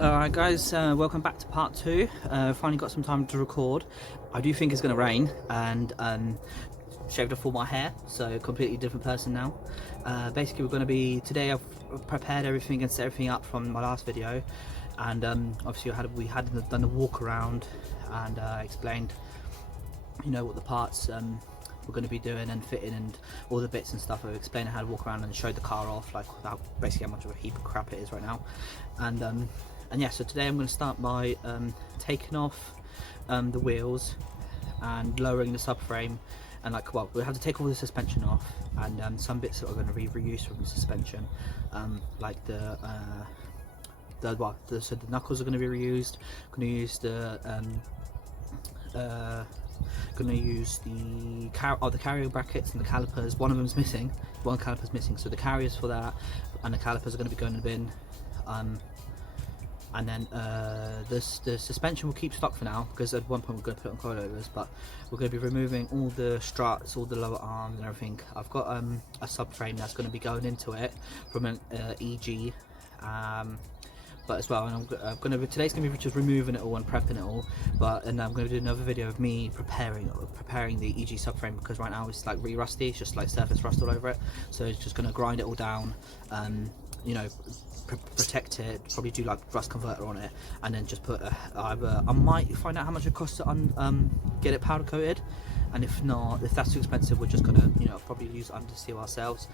Alright guys, welcome back to part 2. Finally got some time to record. I do think it's going to rain, and shaved off all my hair, so completely different person now. Basically we're going to be, today I've prepared everything and set everything up from my last video, and obviously we had done a walk around and explained, you know, what the parts we're going to be doing and fitting and all the bits and stuff. I've explained how to walk around and showed the car off, like basically how much of a heap of crap it is right now. And yeah, so today I'm going to start by taking off the wheels and lowering the subframe, and well, we'll have to take all the suspension off, and some bits that are going to be reused from the suspension, like so the knuckles are going to be reused. Going to use the the carrier brackets and the calipers. One of them's missing. One caliper's missing, so the carriers for that and the calipers are going to be going in the bin. And then the suspension will keep stock for now, because at one point we're going to put it on coilovers, but we're going to be removing all the struts, all the lower arms and everything. I've got a subframe that's going to be going into it from an EG, but as well, and today's going to be just removing it all and prepping it all, and I'm going to do another video of me preparing the EG subframe, because right now it's like really rusty. It's just like surface rust all over it, so it's just going to grind it all down, you know, protect it, probably do like rust converter on it, and then just put either I might find out how much it costs to get it powder coated, and if not, if that's too expensive, we're just gonna, you know, probably use under seal ourselves.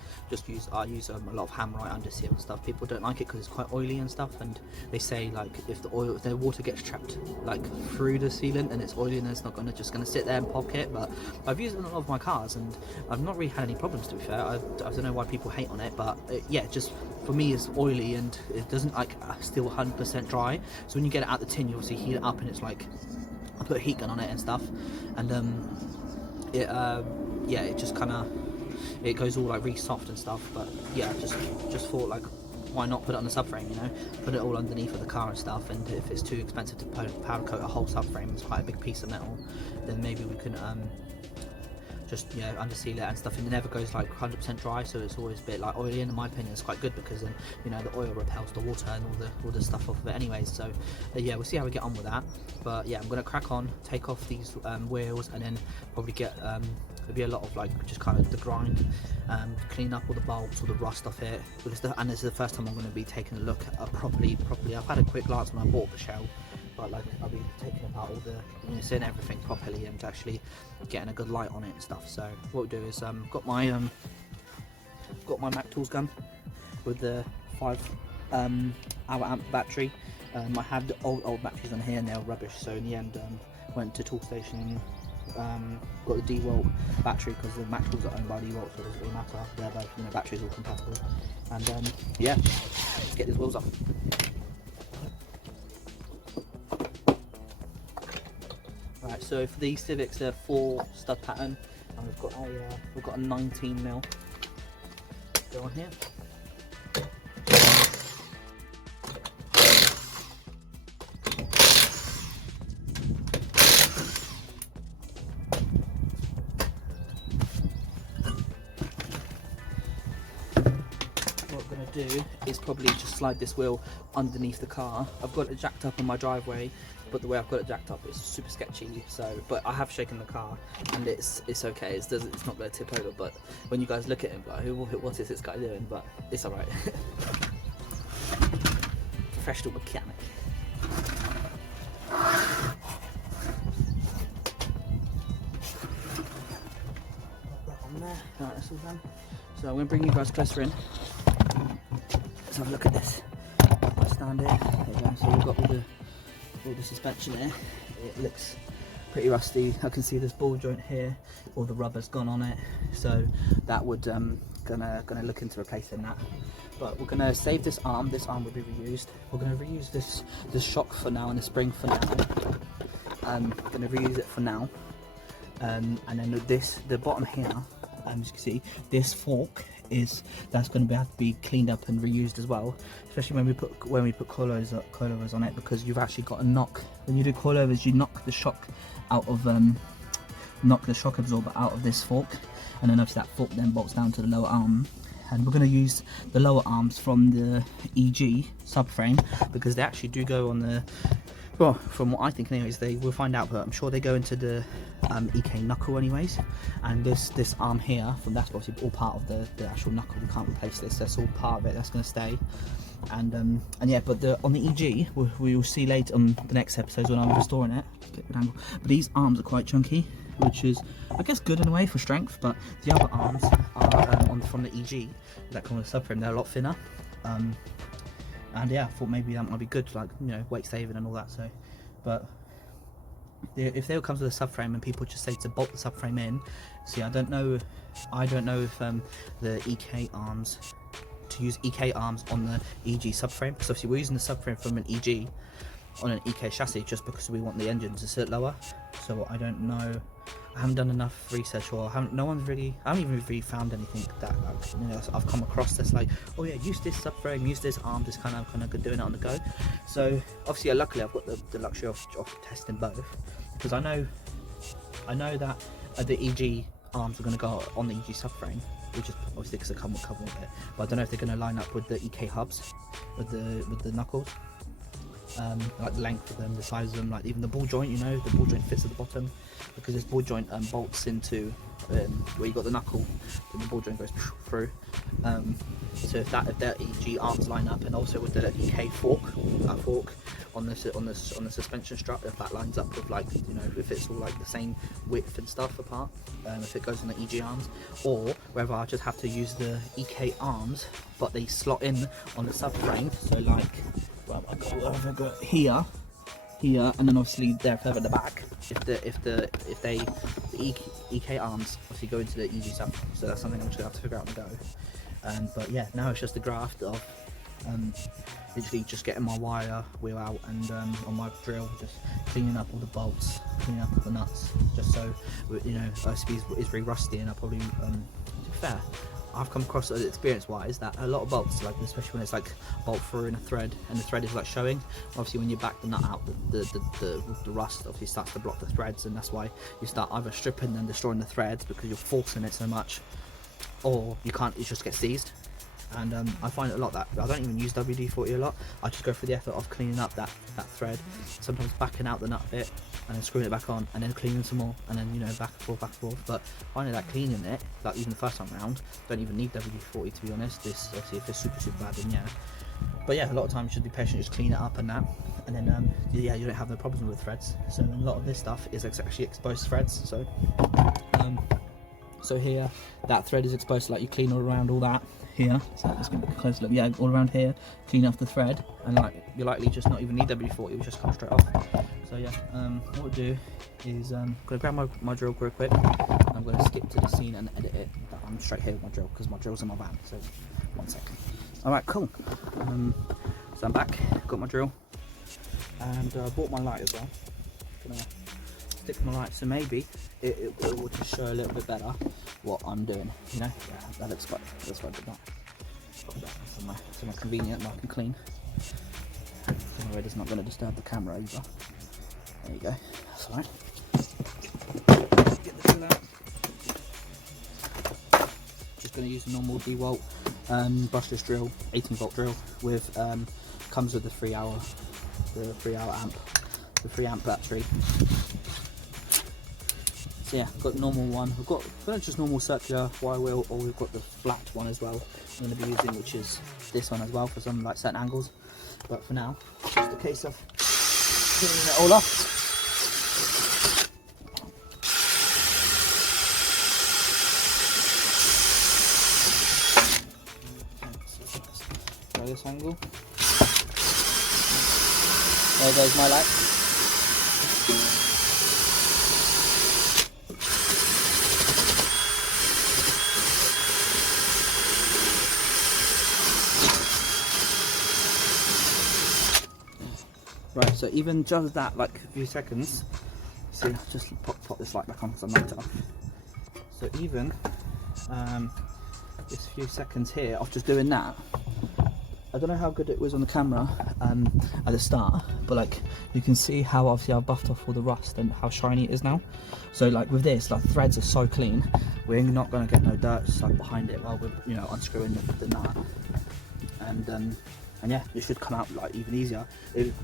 I use a lot of hammerite under seal and stuff. People don't like it because it's quite oily and stuff, and they say like if the water gets trapped like through the sealant and it's oily, and it's not just gonna sit there and pocket. But I've used it in a lot of my cars and I've not really had any problems, to be fair. I don't know why people hate on it, but yeah, just for me it's oily and it doesn't like still 100% dry. So when you get it out the tin, you obviously heat it up, and it's like, I put a heat gun on it and stuff, and yeah, it just kind of, it goes all like really soft and stuff. But yeah, just thought, like, why not put it on the subframe, you know, put it all underneath of the car and stuff. And if it's too expensive to powder coat a whole subframe, it's quite a big piece of metal, then maybe we can just, you know, under seal it and stuff, and it never goes like 100% dry, so it's always a bit like oily. And in my opinion it's quite good, because then, you know, the oil repels the water and all the stuff off of it anyways. So yeah, we'll see how we get on with that. But yeah, I'm gonna crack on, take off these wheels, and then probably get there'll be a lot of like just kind of the grind, clean up all the bolts, all the rust off it, because and this is the first time I'm going to be taking a look at properly. I've had a quick glance when I bought the shell, but like I'll be taking apart all the, you know, seeing everything properly and actually getting a good light on it and stuff. So what we'll do is got my Mac Tools gun with the 5 hour amp battery. I had the old batteries on here and they were rubbish, so in the end went to Toolstation, got the DeWalt battery, because the Mac Tools are owned by DeWalt, so it doesn't really matter. They're both, you know, batteries all compatible. And yeah, let's get these wheels off. Right, so for these Civics, they're 4 stud pattern, and we've got a 19mm go on here. Do is probably just slide this wheel underneath the car. I've got it jacked up on my driveway, but the way I've got it jacked up is super sketchy. So, but I have shaken the car and it's okay. It's not going to tip over. But when you guys look at him, like, what is this guy doing? But it's all right. Professional mechanic. That on there. Right, that's all done. So I'm going to bring you guys closer in. Let's have a look at this. I stand here. There you go. So we've got all the suspension here. It looks pretty rusty. I can see this ball joint here. All the rubber's gone on it. So that would gonna look into replacing that. But we're gonna save this arm. This arm will be reused. We're gonna reuse this shock for now and the spring for now. Gonna reuse it for now. And then the bottom here, as you can see, this fork that's going to have to be cleaned up and reused as well, especially when we put coilovers on it, because you've actually got to knock, when you do coilovers, you knock the shock out of knock the shock absorber out of this fork, and then obviously that fork then bolts down to the lower arm, and we're going to use the lower arms from the EG subframe because they actually do go on the, well, from what I think anyways, they will find out, but I'm sure they go into the EK knuckle anyways. And this arm here, from that's obviously all part of the actual knuckle. We can't replace this. That's all part of it. That's going to stay. And yeah, but on the EG, we will see later on the next episodes when I'm restoring it. But these arms are quite chunky, which is, I guess, good in a way for strength. But the other arms are from the EG that come with the subframe. They're a lot thinner. And yeah, I thought maybe that might be good, like, you know, weight saving and all that. So, but if they all come with a subframe and people just say to bolt the subframe in, see, I don't know if the EK arms, to use EK arms on the EG subframe, because obviously we're using the subframe from an EG on an EK chassis just because we want the engine to sit lower. So I don't know. I haven't done enough research, or I haven't even really found anything that, like, you know, I've come across that's like, oh yeah, use this subframe, use this arm, just kind of doing it on the go. So obviously, luckily I've got the luxury of testing both, because I know that the EG arms are going to go on the EG subframe, which is obviously because they come with it. But I don't know if they're going to line up with the EK hubs, with the knuckles. Like the length of them, the size of them, like even the ball joint, you know, the ball joint fits at the bottom, because this ball joint bolts into where you got the knuckle, then the ball joint goes through. So if their EG arms line up, and also with the EK fork on the suspension strut, if that lines up with, like, you know, if it's all like the same width and stuff apart, if it goes on the EG arms, or whether I just have to use the EK arms but they slot in on the subframe, so like, well, I've got here, and then obviously they're further at the back. If the EK arms obviously go into the EG sub, so that's something I'm just gonna have to figure out on the go. But yeah, now it's just a graft of literally just getting my wire wheel out and on my drill, just cleaning up all the bolts, cleaning up all the nuts, just so, you know, OSB is very rusty, and I probably, to be fair, I've come across experience-wise that a lot of bolts, like especially when it's like bolt through in a thread and the thread is like showing, obviously when you back the nut out, the rust obviously starts to block the threads, and that's why you start either stripping and destroying the threads because you're forcing it so much, or you can't, it just gets seized. And I find it a lot that I don't even use WD-40 a lot. I just go through the effort of cleaning up that thread, sometimes backing out the nut bit and then screwing it back on, and then cleaning some more, and then, you know, back and forth. But finding that cleaning it, like even the first time round, don't even need WD-40 to be honest. This obviously if it's super bad, then yeah. But yeah, a lot of times you should be patient, just clean it up and that, and then yeah, you don't have no problems with threads. So a lot of this stuff is actually exposed threads. So here, that thread is exposed, like you clean all around all that here. So let's give it a close look. Yeah, all around here, clean off the thread, and like you likely just not even need WD-40, it will just come straight off. So yeah, what we'll do is I'm gonna grab my drill real quick. I'm gonna skip to the scene and edit it. But I'm straight here with my drill because my drill's in my van. So 1 second. All right, cool. So I'm back. Got my drill, and bought my light as well. Gonna stick my light, so maybe it will just show a little bit better what I'm doing, you know. Yeah, that looks quite good. Somewhere convenient that I can clean. Somewhere it's not going to disturb the camera either. There you go, that's alright. Get the drill out. Just going to use a normal DeWalt brushless drill, 18 volt drill with comes with the 3 hour amp, the 3 amp battery. So yeah, got the normal one. We've got just normal circular wire wheel, or we've got the flat one as well I'm going to be using, which is this one as well for some like certain angles. But for now, it's just a case of cleaning it all off. Try this angle. There goes my light. Right, so even just that, like a few seconds, see, I'll just pop this light back on because I knocked it off. So even this few seconds here of just doing that, I don't know how good it was on the camera at the start, but like you can see how obviously I've buffed off all the rust and how shiny it is now. So like with this, like the threads are so clean, we're not going to get no dirt stuck behind it while we're, you know, unscrewing the nut. And yeah, it should come out like even easier.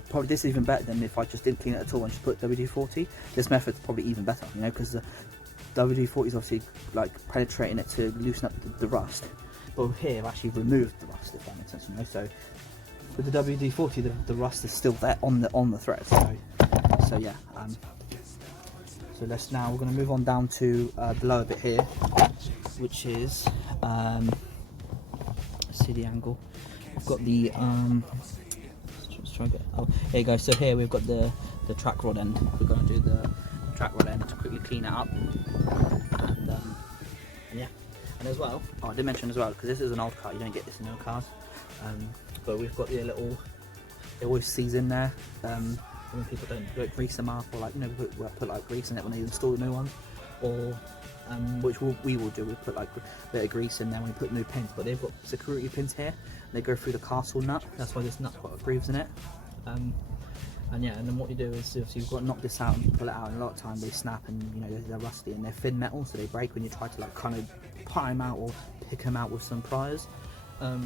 Probably this is even better than if I just didn't clean it at all and just put WD-40. This method's probably even better, you know, because the WD-40 is obviously like penetrating it to loosen up the rust. But here I've actually removed the rust, if that makes sense, you know. So with the WD-40, the rust is still there on the thread. So yeah. So we're going to move on down to the lower bit here, which is see the angle. We've got the let's try and get, oh, here you go. So here we've got the track rod end. We're going to do the track rod end to quickly clean it up, and yeah. And as well, I did mention as well, because this is an old car, you don't get this in new cars, but we've got the little, it always sees in there, when people don't grease them up, or like, you know, put like grease in it when they install the new ones, or which we will do, we put like a bit of grease in there when we put new pins, but they've got security pins here, they go through the castle nut, that's why this nut's got grooves in it. And yeah, and then what you do is obviously you've got to knock this out and pull it out, and a lot of time they snap, and you know they're rusty and they're thin metal, so they break when you try to like kind of pry them out or pick them out with some pliers. Yeah,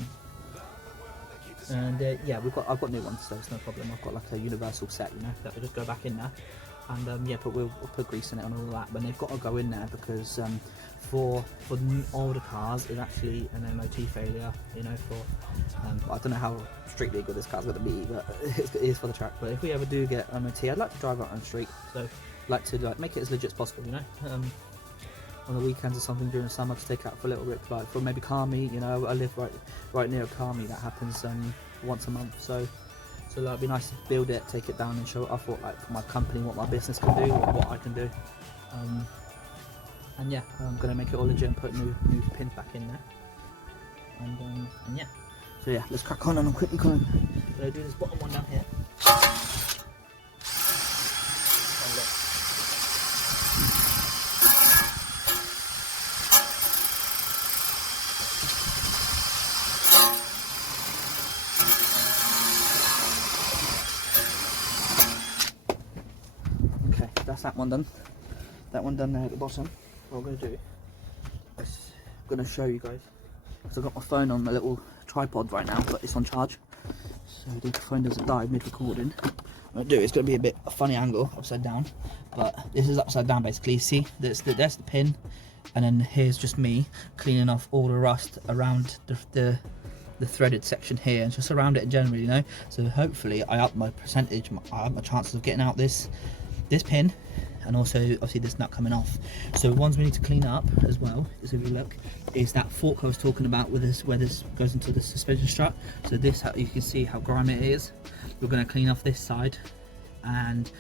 I've got new ones, so it's no problem. I've got like a universal set, you know, that will just go back in there, and yeah, but we'll put grease in it and all that. But they've got to go in there because for older cars, it's actually an MOT failure, you know. For I don't know how strictly good this car's going to be, but it is for the track. But if we ever do get MOT, I'd like to drive out on the street, so I'd like to make it as legit as possible, you know. On the weekends or something during the summer to take it out for a little bit, like for maybe car meet, you know. I live right near a car meet that happens once a month, so that'd be nice to build it, take it down and show it off what like my company, what my business can do, what I can do. And yeah, I'm gonna make it all legit and put new pins back in there. And yeah, so yeah, let's crack on, and I'm quickly gonna do this bottom one down here. Okay, that's that one done. That one done there at the bottom. What I'm going to do is I'm going to show you guys, because I've got my phone on my little tripod right now, but it's on charge, so the phone doesn't die mid-recording. What I'm going to do, it's going to be a bit a funny angle, upside down, but this is upside down basically. See, there's the pin, and then here's just me cleaning off all the rust around the threaded section here, and just around it generally, you know. So hopefully I up my percentage, I up my chances of getting out this pin, and also obviously this nut coming off. So the ones we need to clean up as well, is if you look, is that fork I was talking about with this, where this goes into the suspension strut. So this, you can see how grimy it is. We're going to clean off this side and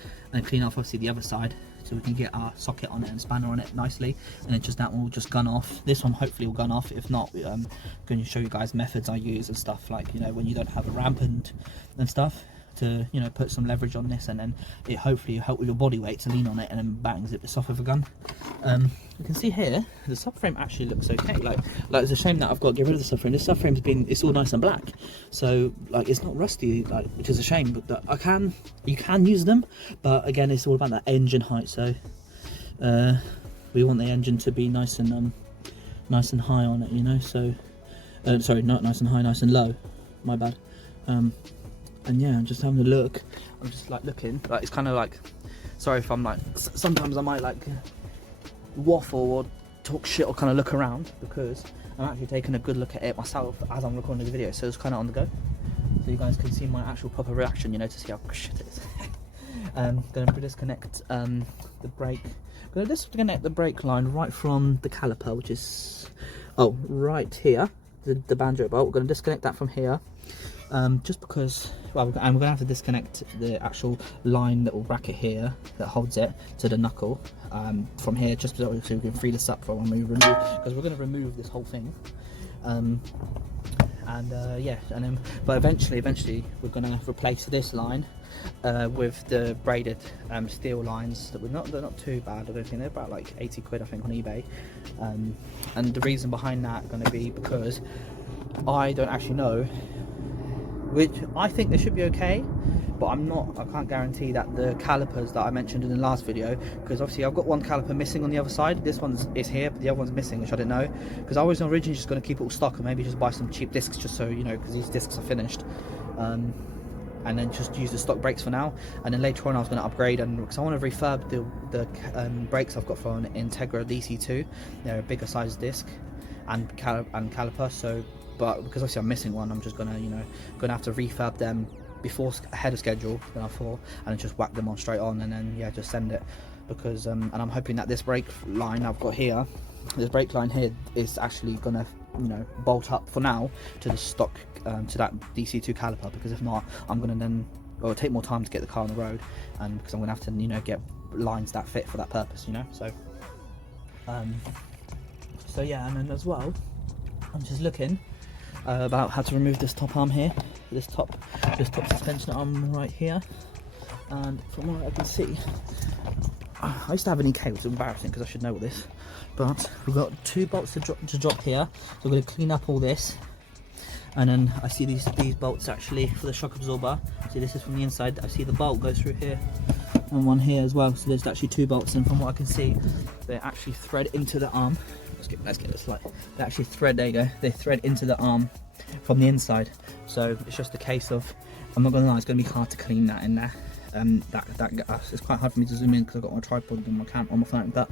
clean off obviously the other side, so we can get our socket on it and spanner on it nicely, and then just that one will just gun off. This one hopefully will gun off. If not, I'm going to show you guys methods I use and stuff, like, you know, when you don't have a ramp and stuff, to, you know, put some leverage on this, and then it hopefully help with your body weight to lean on it, and then bang, zip this off with a gun. You can see here the subframe actually looks okay. Like it's a shame that I've got to get rid of the subframe. This subframe's been, it's all nice and black, so like it's not rusty, like, which is a shame. But you can use them, but again, it's all about that engine height. So we want the engine to be nice and high on it, you know. So sorry, not nice and high, nice and low. My bad. And yeah, I'm just having a look. I'm just like looking. Like it's kind of like, sorry if I'm like, sometimes I might like waffle or talk shit or kind of look around, because I'm actually taking a good look at it myself as I'm recording the video. So it's kind of on the go, so you guys can see my actual proper reaction, you know, to see how shit it is. Gonna disconnect the brake. Gonna disconnect the brake line right from the caliper, which is right here. The banjo bolt. We're gonna disconnect that from here. Just because, well, and we're going to have to disconnect the actual line, little bracket here that holds it to the knuckle from here, just so we can free this up for when we remove, because we're going to remove this whole thing. Yeah, and then, but eventually we're going to replace this line with the braided steel lines that they're not too bad. I don't think they're about like 80 quid, I think, on eBay. And the reason behind that going to be because I don't actually know which I think they should be okay, but I can't guarantee that the calipers that I mentioned in the last video, because obviously I've got one caliper missing on the other side. This one is here, but the other one's missing, which I didn't know, because I was originally just going to keep it all stock and maybe just buy some cheap discs, just so you know, because these discs are finished, and then just use the stock brakes for now, and then later on I was going to upgrade, and because I want to refurb the brakes I've got from Integra DC2. They're a bigger size disc and caliper, so but because obviously I'm missing one, I'm just gonna, you know, have to refurb them before ahead of schedule than I thought, and then just whack them on straight on, and then yeah, just send it, because and I'm hoping that this brake line I've got here, this brake line here, is actually gonna, you know, bolt up for now to the stock to that DC2 caliper, because if not, I'm gonna then, or it'll take more time to get the car on the road, and because I'm gonna have to, you know, get lines that fit for that purpose, you know. So so yeah, and then as well, I'm just looking about how to remove this top arm here, this top suspension arm right here, and from what I can see, I used to have an EK, which is embarrassing because I should know all this, but we've got 2 bolts to drop here, so we're going to clean up all this, and then I see these bolts actually for the shock absorber. See, this is from the inside. I see the bolt goes through here and one here as well, so there's actually 2 bolts, and from what I can see, they actually thread into the arm. Let's get this light. They actually thread, there you go, they thread into the arm from the inside, so it's just a case of, I'm not gonna lie, it's gonna be hard to clean that in there. It's quite hard for me to zoom in because I've got my tripod and my camera on my phone, but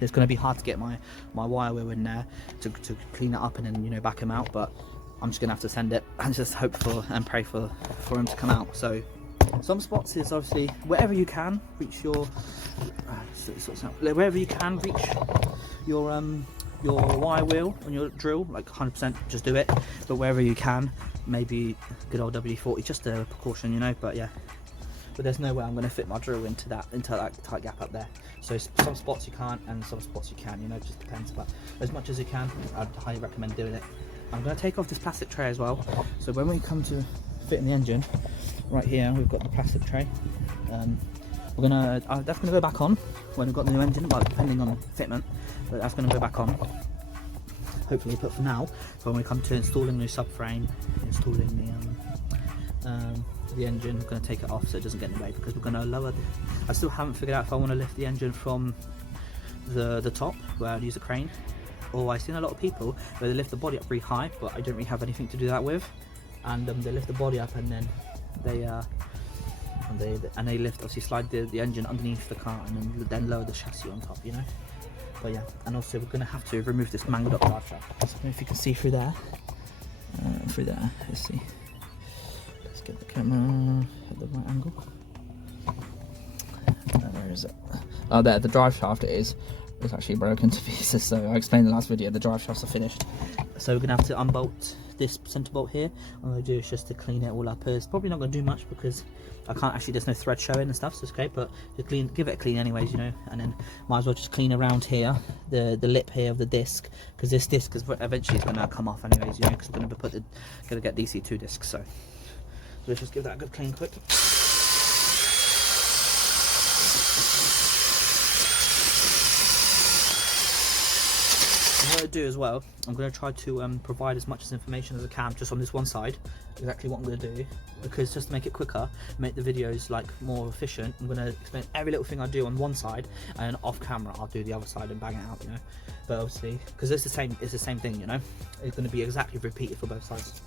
it's going to be hard to get my wire wheel in there to clean it up and then, you know, back him out, but I'm just going to have to send it and just hope for and pray for him to come out. So some spots is obviously wherever you can reach your wire wheel on your drill, like 100% just do it, but wherever you can, maybe good old WD-40, just a precaution, you know. But yeah, but there's no way I'm going to fit my drill into that tight gap up there. So some spots you can't and some spots you can, you know, it just depends, but as much as you can, I'd highly recommend doing it. I'm going to take off this plastic tray as well, so when we come to fitting the engine, right here we've got the plastic tray. That's going to go back on when we've got the new engine, well, depending on fitment, but that's going to go back on, hopefully. But for now, when we come to installing the new subframe, installing the engine, we're going to take it off so it doesn't get in the way, because we're going to lower I still haven't figured out if I want to lift the engine from the top where I'd use a crane, or I've seen a lot of people where they lift the body up really high, but I don't really have anything to do that with, and they lift the body up and then they lift, obviously slide the engine underneath the car and then lower the chassis on top, you know. But yeah, and also we're going to have to remove this mangled up drive shaft. I don't know if you can see through there. Let's see. Let's get the camera at the right angle. Where is it? Oh, there, the drive shaft it's actually broken to pieces. So I explained in the last video, the drive shafts are finished. So we're going to have to unbolt this center bolt here. What I'm going to do is just to clean it all up. It's probably not going to do much because I can't actually, there's no thread showing and stuff, so it's okay, but just give it a clean anyways, you know, and then might as well just clean around here, the lip here of the disc, because this disc is eventually going to come off anyways, you know, because we're going to get DC2 discs, so let's just give that a good clean quick. What I do as well, I'm going to try to provide as much information as I can just on this one side, exactly what I'm going to do, because just to make it quicker, make the videos like more efficient, I'm going to explain every little thing I do on one side, and off camera I'll do the other side and bang it out, you know. But obviously, because it's the same thing, you know, it's going to be exactly repeated for both sides.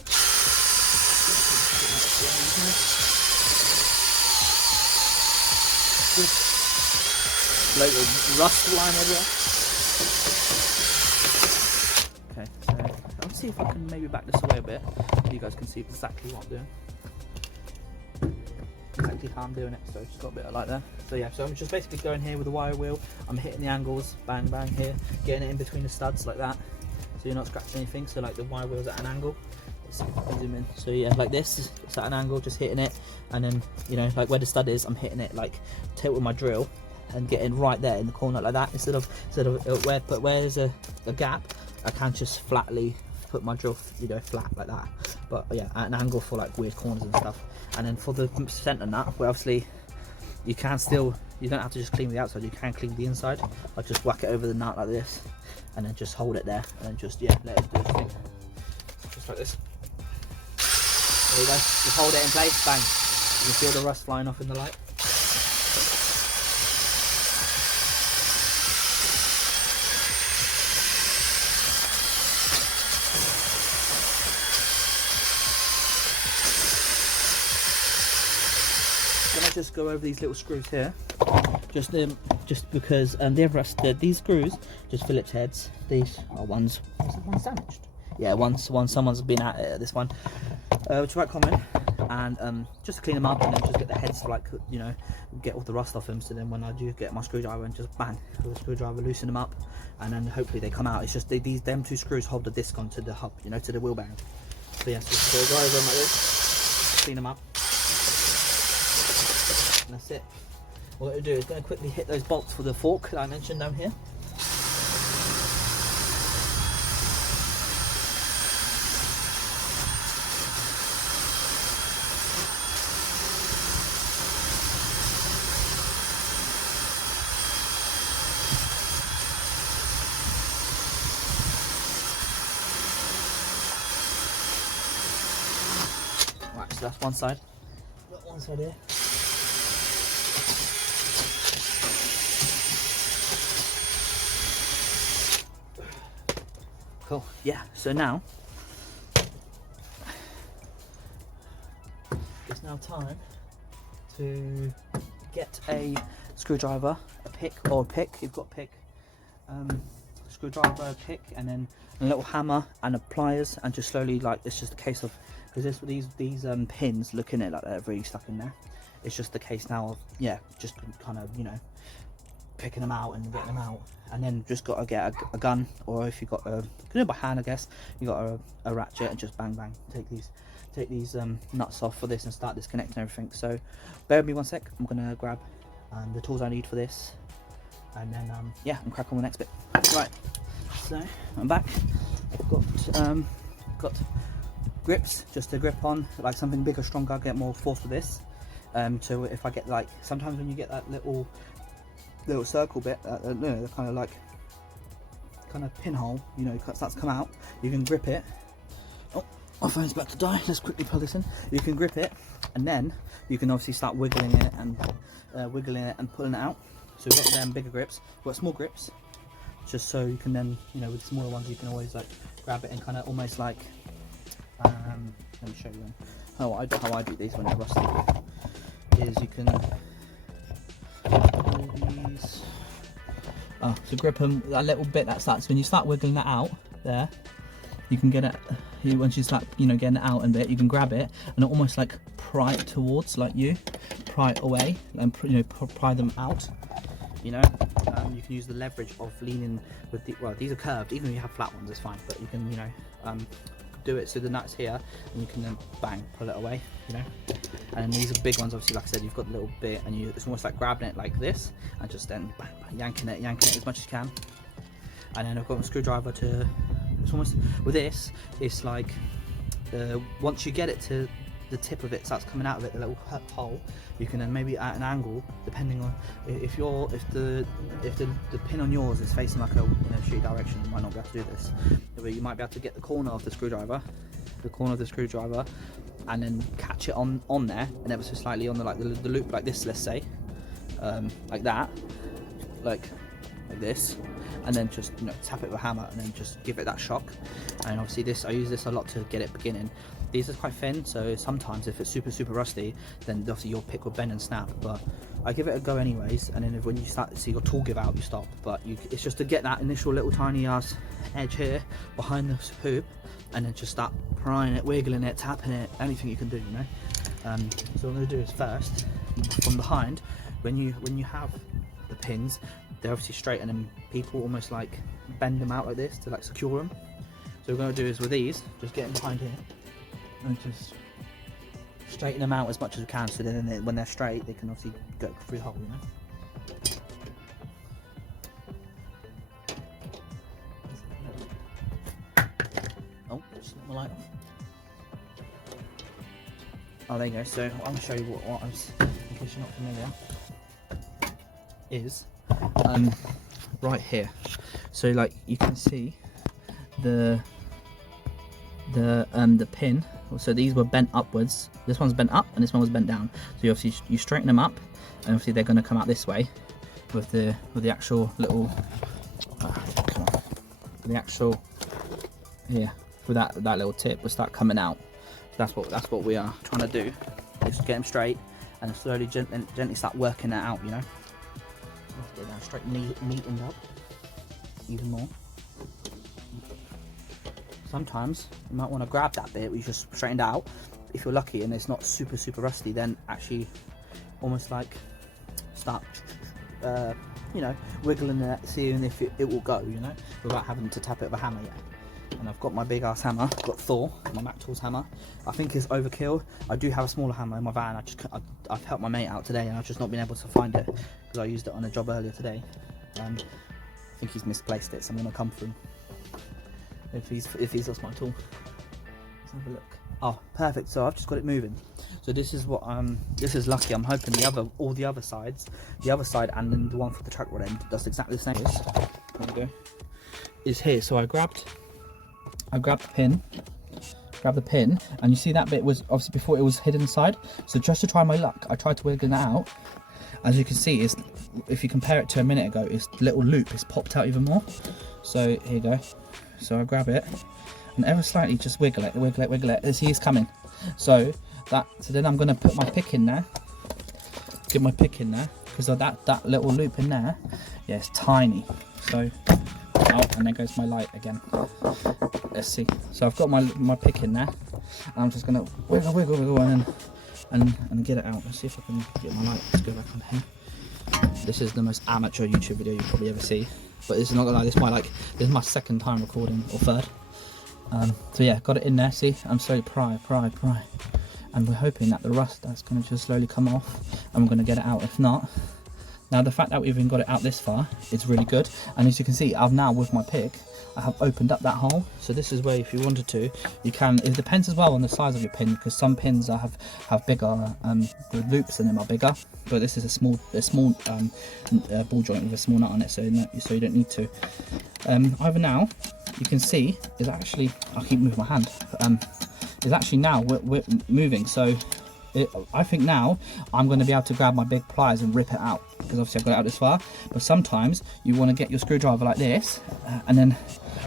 Little rust line everywhere. Okay, so I'll see if I can maybe back this away a bit so you guys can see exactly what I'm doing. Exactly how I'm doing it, so just got a bit of light there. So yeah, so I'm just basically going here with the wire wheel, I'm hitting the angles, bang bang here, getting it in between the studs like that, so you're not scratching anything, so like the wire wheel's at an angle. Let's see if I can zoom in. So yeah, like this, it's at an angle, just hitting it, and then, you know, like where the stud is, I'm hitting it like tilt with my drill and getting right there in the corner like that, instead of where there's a gap, I can't just flatly put my drill, you know, flat like that, but yeah, at an angle for like weird corners and stuff. And then for the centre nut, where obviously you can still, you don't have to just clean the outside, you can clean the inside. I just whack it over the nut like this, and then just hold it there, and then just, yeah, let it do its thing, just like this. There you go. Just hold it in place. Bang. You can see all the rust flying off in the light. Gonna just go over these little screws here, just because the rest, these screws, just Phillips heads. These are ones. Is one damaged? Yeah, someone's been at it. This one, which is quite common, and just to clean them up and then just get the heads, like, you know, get all the rust off them. So then when I do get my screwdriver and just bang with the screwdriver, loosen them up, and then hopefully they come out. It's just them two screws hold the disc onto the hub, you know, to the wheel bearing. So yes, just go over them like this, clean them up. And that's it. What we'll do is going to quickly hit those bolts for the fork that I mentioned down here. Right, so that's one side. Got one side here. Cool, yeah, so now it's now time to get a screwdriver, a pick, you've got a pick, screwdriver, a pick, and then a little hammer and a pliers, and just slowly, like, it's just a case of, because these pins, looking at it like they're really stuck in there, it's just the case now of, yeah, just kind of, you know, picking them out and getting them out. And then just got to get a gun, or if you've got a, do it by hand I guess, you got a ratchet, and just bang bang take these nuts off for this and start disconnecting everything. So bear with me one sec, I'm gonna grab the tools I need for this, and then yeah, and crack on the next bit. Right, so I'm back. I've got grips, just to grip on, like something bigger, stronger, get more force with this. So if I get, like, sometimes when you get that little circle bit, you know, the kind of pinhole, you know, starts to come out, you can grip it. Oh, my phone's about to die. Let's quickly plug this in. You can grip it, and then you can obviously start wiggling it and pulling it out. So we've got them bigger grips, we've got small grips, just so you can then, you know, with the smaller ones you can always, like, grab it and kind of almost like, let me show you how I do these when they're rusty, is you can these. Oh, so grip them a little bit. That starts when you start wiggling that out there. You can get it. Once you start, you know, getting it out a bit, you can grab it and almost like pry it towards, like pry it away, and, you know, pry them out. You know, you can use the leverage of leaning with the. Well, these are curved. Even if you have flat ones, it's fine. But you can, you know, do it so the nut's here, and you can then bang pull it away, you know. And these are big ones, obviously, like I said, you've got the little bit, and it's almost like grabbing it like this and just then bang, bang, yanking it as much as you can. And then I've got a screwdriver to, it's almost, with this, it's like once you get it to the tip of it starts coming out of it, the little hole, you can then maybe at an angle, depending on if the pin on yours is facing like a, in a street direction, you might not be able to do this, but you might be able to get the corner of the screwdriver, and then catch it on there, and ever so slightly on the, like, the loop like this, let's say, like that, like this, and then just, you know, tap it with a hammer and then just give it that shock. And obviously this, I use this a lot to get it beginning. These are quite thin, so sometimes if it's super rusty, then obviously your pick will bend and snap, but I give it a go anyways. And then when you start to see your tool give out, you stop. But it's just to get that initial little tiny ass edge here behind the hoop, and then just start prying it, wiggling it, tapping it, anything you can do, you know. So what I'm going to do is first, from behind, when you have the pins, they're obviously straight, and then people almost like bend them out like this to like secure them. So what we're going to do is with these, just get in behind here and just straighten them out as much as we can, so then when they're straight, they can obviously go through the hole, you know. Oh, just let my light off. Oh, there you go. So I'm going to show you what I was, in case you're not familiar, is right here. So like you can see the pin. So these were bent upwards. This one's bent up and this one was bent down. So you obviously you straighten them up, and obviously they're going to come out this way with the actual little come on, the actual here with that little tip will start coming out. That's what we are trying to do. Just get them straight and slowly gently start working that out. You know, let's get that straight neatened up even more. Sometimes you might want to grab that bit we just straightened out. If you're lucky and it's not super rusty, then actually almost like start you know, wiggling it, seeing if it will go, you know, without having to tap it with a hammer yet. And I've got my big ass hammer. I've got Thor, my Mac Tools hammer. I think it's overkill. I do have a smaller hammer in my van. I've helped my mate out today and I've just not been able to find it because I used it on a job earlier today. I think he's misplaced it, so I'm gonna come through if he's lost my tool. Let's have a look. Oh, perfect. So I've just got it moving. So this is what this is lucky. I'm hoping all the other sides, the other side and then the one for the track rod end does exactly the same. There we go. Is here. So I grabbed the pin, and you see that bit was obviously before it was hidden inside. So just to try my luck, I tried to wiggle that out. As you can see, is if you compare it to a minute ago, its little loop is popped out even more. So here you go. So I grab it and ever slightly just wiggle it. As he's coming. So then I'm going to put my pick in there. Get my pick in there because of that little loop in there. Yeah, it's tiny. So oh, and there goes my light again. Let's see. So I've got my pick in there. And I'm just going to wiggle and get it out. Let's see if I can get my light. Let's go back on here. This is the most amateur YouTube video you probably ever see. But this is not gonna lie, this is my second time recording, or third. So yeah, got it in there, see? I'm slowly pry. And we're hoping that the rust that's gonna just slowly come off and we're gonna get it out. If not, now the fact that we've even got it out this far, it's really good. And as you can see, I've now with my pick, I have opened up that hole. So this is where if you wanted to, you can, it depends as well on the size of your pin, because some pins have bigger, the loops in them are bigger, but this is a small ball joint with a small nut on it, so you don't need to. Either now, you can see, is actually, I keep moving my hand, is actually now we're moving, so I think now I'm going to be able to grab my big pliers and rip it out, because obviously I've got it out this far. But sometimes you want to get your screwdriver like this, and then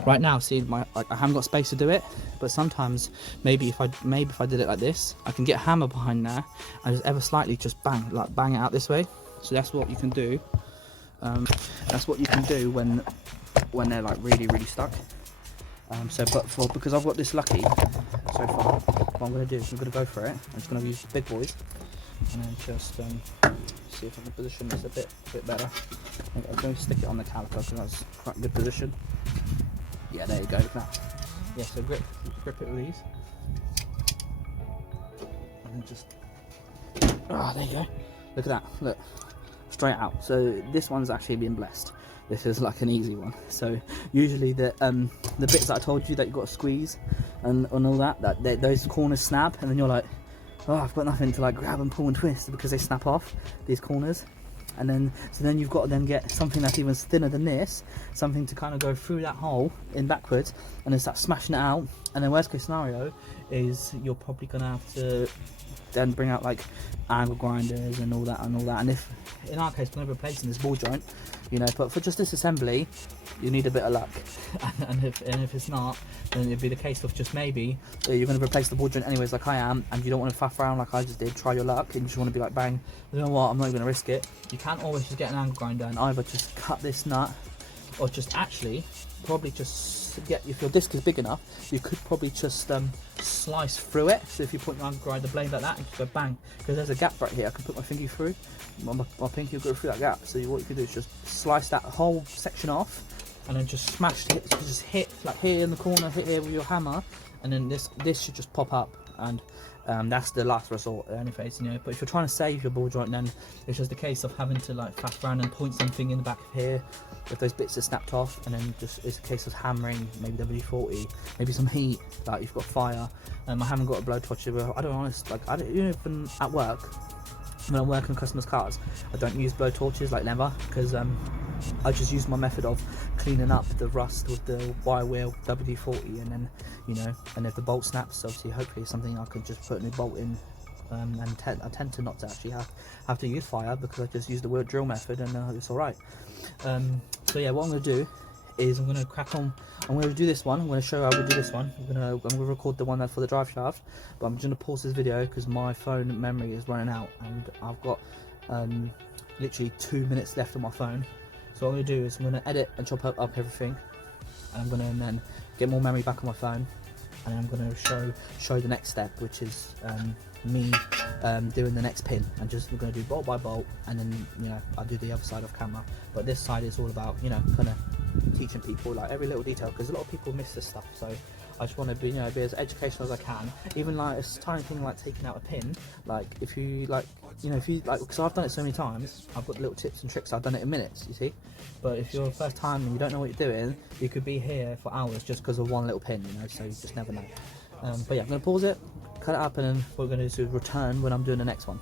right now, see, I haven't got space to do it. But sometimes maybe if I did it like this, I can get a hammer behind there and just ever slightly just bang it out this way. So that's what you can do. That's what you can do when they're like really stuck. Because I've got this lucky so far, what I'm going to do is I'm going to go for it. I'm just going to use big boys and then just see if I can position this a bit better. I'm going to stick it on the caliper because that's quite a good position. Yeah, there you go. Now, yeah, so grip it with these, and then just there you go. Look at that. Look, straight out. So this one's actually been blessed. This is like an easy one. So usually the bits that I told you that you've got to squeeze and all that those corners snap, and then you're like, oh, I've got nothing to like grab and pull and twist because they snap off these corners. And then you've got to then get something that's even thinner than this, something to kind of go through that hole in backwards and then start smashing it out. And then worst case scenario is you're probably gonna have to then bring out like angle grinders and all that. And if in our case we're replacing this ball joint, you know, but for just this assembly you need a bit of luck. and if it's not, then it'd be the case of just maybe you're going to replace the ball joint anyways like I am, and you don't want to faff around like I just did, try your luck, and you just want to be like, bang, you know what, I'm not going to risk it. You can always just get an angle grinder and either just cut this nut, or just actually probably just get, if your disc is big enough, you could probably just slice through it. So if you put your angle grinder blade like that and just go bang, because there's a gap right here, I can put my finger through, my pinky will go through that gap. So what you can do is just slice that whole section off and then just smash it, just hit like here in the corner, hit here with your hammer, and then this should just pop up. And that's the last resort anyways, you know. But if you're trying to save your ball joint, then it's just a case of having to like faff around and point something in the back of here if those bits are snapped off, and then just it's a case of hammering maybe WD-40, maybe some heat, like you've got fire. I haven't got a blowtorch here. I don't honestly, like, I don't even at work when I'm working on customers' cars, I don't use blowtorches, like never, because I just used my method of cleaning up the rust with the wire wheel WD-40, and then, you know, and if the bolt snaps, obviously hopefully it's something I could just put a new bolt in. And I tend to not to actually have to use fire, because I just use the wheel drill method, and it's alright. So yeah, what I'm going to do is I'm going to crack on. I'm going to do this one. I'm going to show you how we do this one. I'm going to record the one that's for the drive shaft, but I'm just going to pause this video because my phone memory is running out, and I've got literally 2 minutes left on my phone. So what I'm going to do is I'm going to edit and chop up everything, and I'm going to then get more memory back on my phone, and I'm going to show the next step, which is me doing the next pin, and just we're going to do bolt by bolt, and then, you know, I'll do the other side off camera. But this side is all about, you know, kind of teaching people like every little detail, because a lot of people miss this stuff. So I just want to be, you know, be as educational as I can. Even like a tiny thing like taking out a pin, like if you like, you know, if you like, because I've done it so many times, I've got little tips and tricks. I've done it in minutes, you see. But if you're the first time and you don't know what you're doing, you could be here for hours just because of one little pin, you know. So you just never know. But yeah, I'm going to pause it, cut it up, and then what we're going to do is return when I'm doing the next one.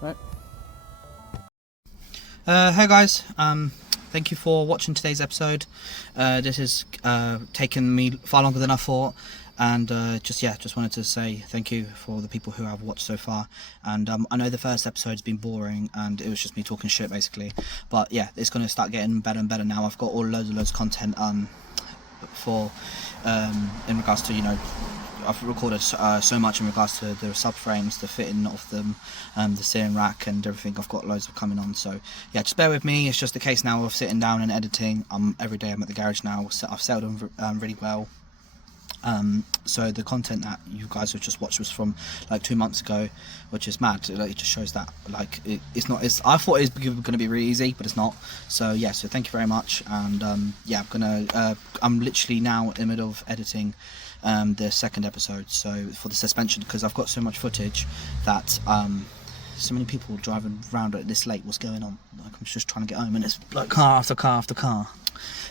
Right. Hey guys, thank you for watching today's episode. This has taken me far longer than I thought, and just wanted to say thank you for the people who have watched so far. And I know the first episode's been boring and it was just me talking shit basically, but yeah, it's going to start getting better and better now. I've got loads of content for in regards to, you know, I've recorded so much in regards to the subframes, the fitting of them, the steering rack and everything. I've got loads of coming on, so yeah, just bear with me. It's just a case now of sitting down and editing. Every day I'm at the garage now, so I've settled on really well. So the content that you guys have just watched was from like 2 months ago, which is mad. Like, it just shows that like it's not. I thought it was going to be really easy, but it's not. So yeah, so thank you very much. And yeah, I'm literally now in the middle of editing the second episode, so for the suspension, because I've got so much footage that so many people driving around at this late. What's going on? Like, I'm just trying to get home, and it's like car after car after car.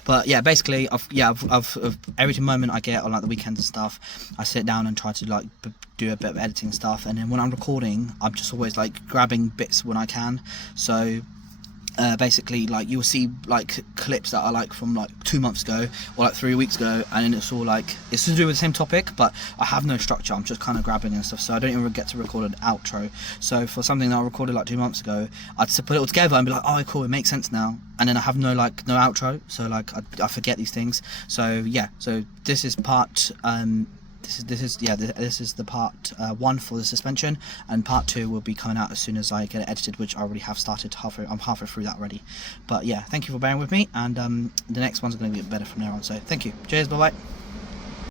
But yeah, basically, I've every moment I get on like the weekends and stuff, I sit down and try to like do a bit of editing stuff, and then when I'm recording, I'm just always like grabbing bits when I can. So basically, like, you'll see like clips that are like from like 2 months ago or like 3 weeks ago, and then it's all like it's to do with the same topic, but I have no structure. I'm just kind of grabbing and stuff, so I don't even get to record an outro. So for something that I recorded like 2 months ago, I'd put it all together and be like, oh cool, it makes sense now, and then I have no outro, so like I forget these things. So yeah, so this is part this is the part 1 for the suspension, and part 2 will be coming out as soon as I get it edited, which I already have started. I'm halfway through that already. But yeah, thank you for bearing with me, and the next one's going to get better from now on. So thank you. Cheers. Bye bye.